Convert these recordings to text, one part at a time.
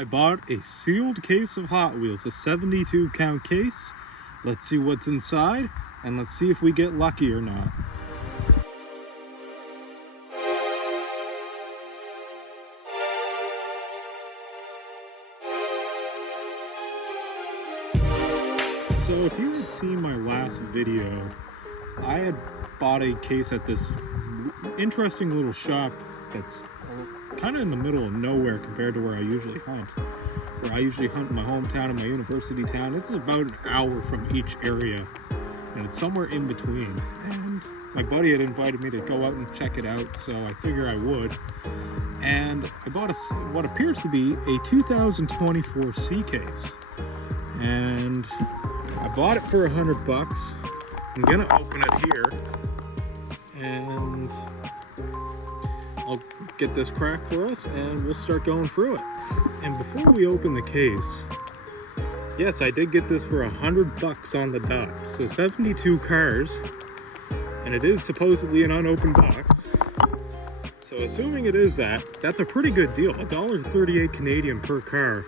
I bought a sealed case of Hot Wheels, a 72 count case. Let's see what's inside, and let's see if we get lucky or not. So if you had seen my last video, I had bought a case at this interesting little shop that's kind of in the middle of nowhere compared to where I usually hunt. Where I usually hunt in my hometown and my university town. This is about an hour from each area, and it's somewhere in between. And my buddy had invited me to go out and check it out, so I figure I would. And I bought what appears to be a 2024 C case. And I bought it for $100. I'm gonna open it here, and I'll get this crack for us, and we'll start going through it. And before we open the case, yes, I did get this for $100 on the dot. So 72 cars, and it is supposedly an unopened box. So assuming it is that, that's a pretty good deal. $1.38 Canadian per car.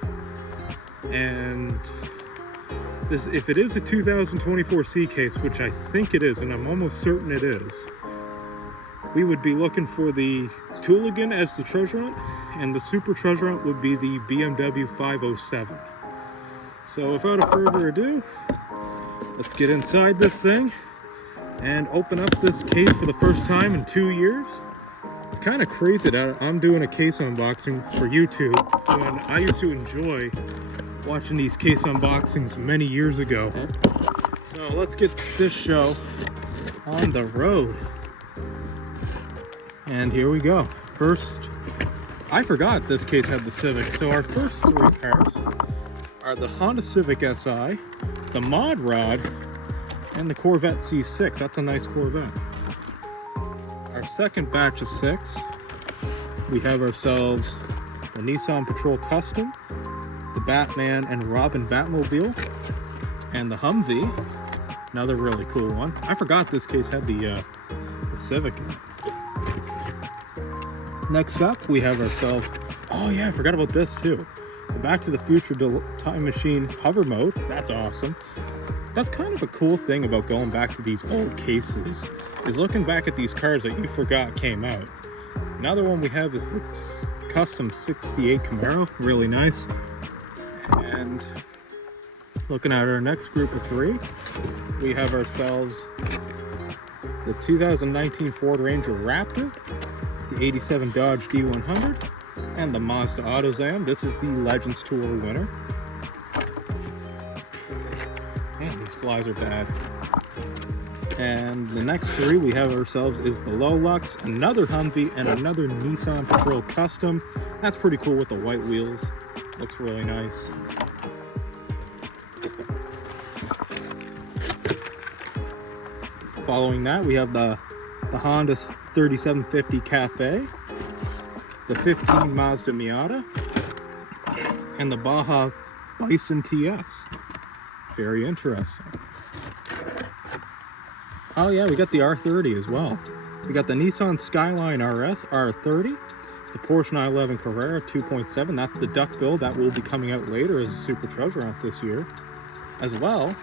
And this, if it is a 2024 C case, which I think it is, and I'm almost certain it is, we would be looking for the Tooligan as the treasure hunt, and the super treasure hunt would be the BMW 507. So without further ado, let's get inside this thing and open up this case for the first time in 2 years. It's kind of crazy that I'm doing a case unboxing for YouTube when I used to enjoy watching these case unboxings many years ago. So let's get this show on the road. And here we go. First, I forgot this case had the Civic. So our first three cars are the Honda Civic Si, the Mod Rod, and the Corvette C6. That's a nice Corvette. Our second batch of 6, we have ourselves the Nissan Patrol Custom, the Batman and Robin Batmobile, and the Humvee. Another really cool one. I forgot this case had the Civic in it. Next up, we have ourselves, oh yeah, I forgot about this too. The Back to the Future Time Machine hover mode. That's awesome. That's kind of a cool thing about going back to these old cases, is looking back at these cars that you forgot came out. Another one we have is the Custom 68 Camaro, really nice. And looking at our next group of 3, we have ourselves the 2019 Ford Ranger Raptor, the 87 Dodge D100, and the Mazda AutoZam. This is the Legends Tour winner. Man, these flies are bad. And the next 3 we have ourselves is the Lolux, another Humvee, and another Nissan Patrol Custom. That's pretty cool with the white wheels. Looks really nice. Following that, we have the Honda 3750 Cafe, the 15 Mazda Miata, and the Baja Bison TS. Very interesting. Oh yeah, we got the R30 as well. We got the Nissan Skyline RS R30, the Porsche 911 Carrera 2.7, that's the duck build that will be coming out later as a super treasure hunt this year, as well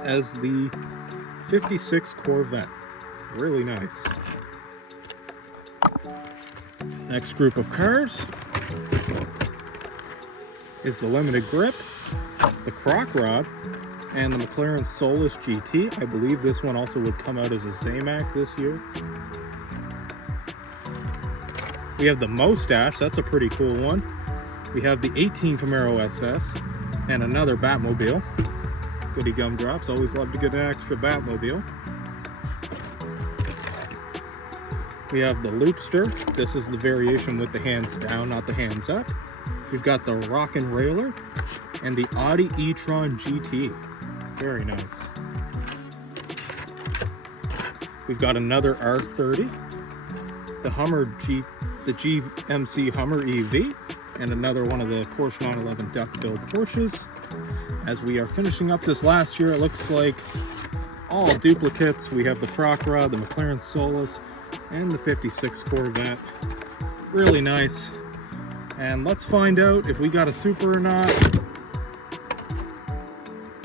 as the 56 Corvette. Really nice. Next group of cars is the Limited Grip, the Croc Rod, and the McLaren Solus GT. I believe this one also would come out as a Zamac this year. We have the Mustache, that's a pretty cool one. We have the 18 Camaro SS and another Batmobile. Goody gumdrops, always love to get an extra Batmobile. We have the Loopster. This is the variation with the hands down, not the hands up. We've got the Rockin' Railer and the Audi e-tron GT. Very nice. We've got another R30, the GMC Hummer EV, and another one of the Porsche 911 duck build Porsches. As we are finishing up this last year, it looks like all duplicates. We have the Croc Rod, the McLaren Solus, and the 56 Corvette. Really nice. And let's find out if we got a Super or not.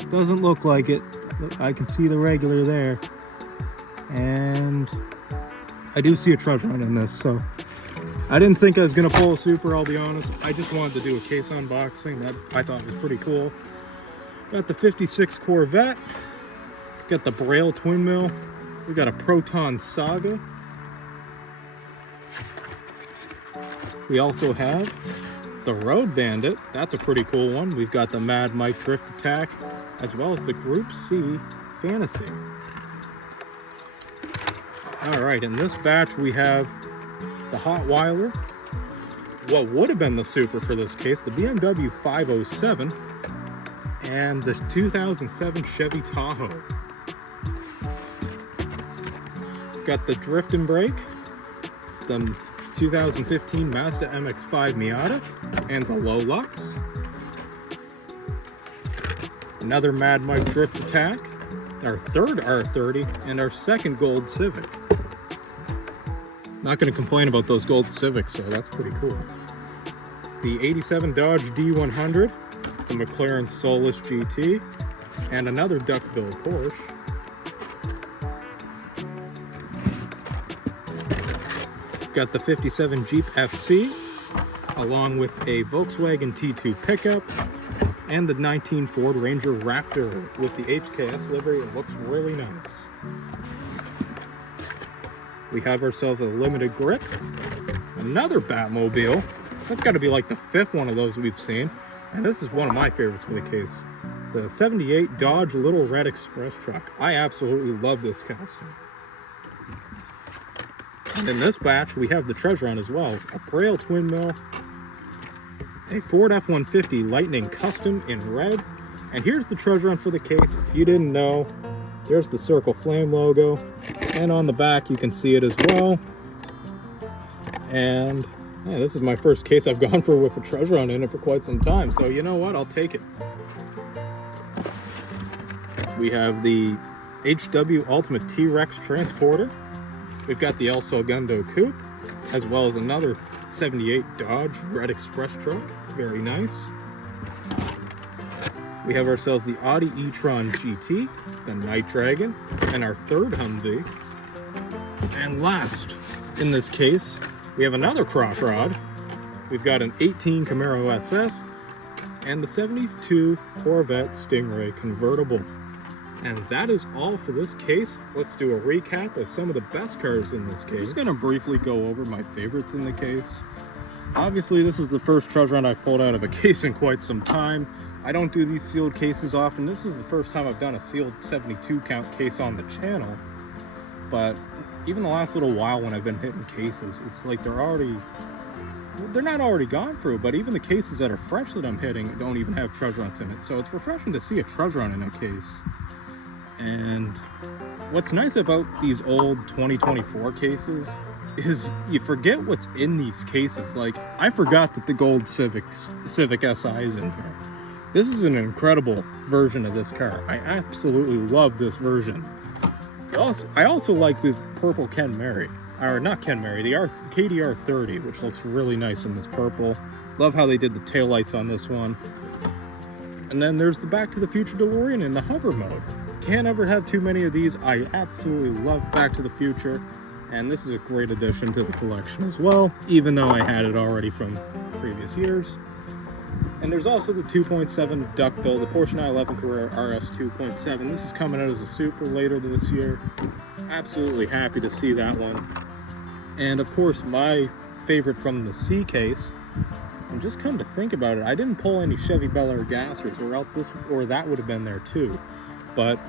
Doesn't look like it. I can see the regular there. And I do see a treasure hunt in this, so I didn't think I was gonna pull a Super, I'll be honest. I just wanted to do a case unboxing that I thought was pretty cool. Got the 56 Corvette, got the Braille twin mill, we got a Proton Saga. We also have the Road Bandit, that's a pretty cool one. We've got the Mad Mike Drift Attack, as well as the Group C Fantasy. All right, in this batch we have the Hotwheeler, what would have been the Super for this case, the BMW 507, and the 2007 Chevy Tahoe. Got the Drift and Brake, the 2015 Mazda MX-5 Miata, and the Low Lux. Another Mad Mike Drift Attack, our third R30, and our second Gold Civic. Not going to complain about those Gold Civics, so that's pretty cool. The 87 Dodge D100, the McLaren Solus GT, and another duckbill Porsche. Got the 57 Jeep FC, along with a Volkswagen T2 pickup, and the 19 Ford Ranger Raptor with the HKS livery. It looks really nice. We have ourselves a limited grip, another Batmobile. That's got to be like the fifth one of those we've seen, and this is one of my favorites for the case. The 78 Dodge Little Red Express truck. I absolutely love this casting. And in this batch, we have the treasure hunt as well. A Braille twin mill, a Ford F-150 Lightning Custom in red. And here's the treasure hunt for the case. If you didn't know, there's the Circle Flame logo. And on the back, you can see it as well. And yeah, this is my first case I've gone for with a treasure hunt in it for quite some time. So you know what? I'll take it. We have the HW Ultimate T-Rex Transporter. We've got the El Segundo Coupe, as well as another 78 Dodge Red Express truck. Very nice. We have ourselves the Audi e-tron GT, the Night Dragon, and our third Humvee. And last in this case, we have another cross rod. We've got an 18 Camaro SS and the 72 Corvette Stingray convertible. And that is all for this case. Let's do a recap of some of the best cars in this case. I'm just going to briefly go over my favorites in the case. Obviously, this is the first treasure hunt I've pulled out of a case in quite some time. I don't do these sealed cases often. This is the first time I've done a sealed 72 count case on the channel. But even the last little while when I've been hitting cases, it's like they're not already gone through, but even the cases that are fresh that I'm hitting don't even have treasure hunts in it. So it's refreshing to see a treasure hunt in a case. And what's nice about these old 2024 cases is you forget what's in these cases. Like, I forgot that the gold Civic SI is in here. This is an incredible version of this car. I absolutely love this version. I also like this purple Ken Mary, or not Ken Mary, the KDR 30, which looks really nice in this purple. Love how they did the taillights on this one. And then there's the Back to the Future DeLorean in the hover mode. Can't ever have too many of these. I absolutely love Back to the Future, and this is a great addition to the collection as well, even though I had it already from previous years. And there's also the 2.7 duckbill, the Porsche 911 Carrera RS 2.7. This is coming out as a Super later this year. Absolutely happy to see that one. And of course, my favorite from the C case, and just come to think about it, I didn't pull any Chevy Bel Air gassers, or that would have been there too. But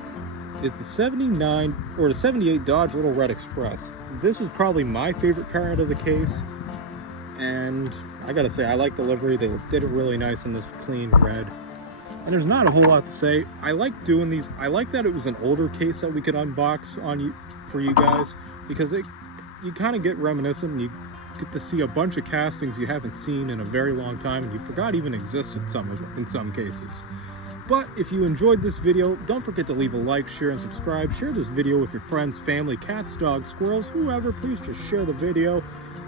it's the 79 or the 78 Dodge Little Red Express. This is probably my favorite car out of the case, and I gotta say, I like the livery. They did it really nice in this clean red. And there's not a whole lot to say. I like doing these. I like that it was an older case that we could unbox for you guys, because you kind of get reminiscent, and you get to see a bunch of castings you haven't seen in a very long time, and you forgot even existed in some cases. But if you enjoyed this video, don't forget to leave a like, share, and subscribe. Share this video with your friends, family, cats, dogs, squirrels, whoever. Please just share the video.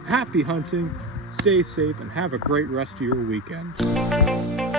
Happy hunting, stay safe, and have a great rest of your weekend.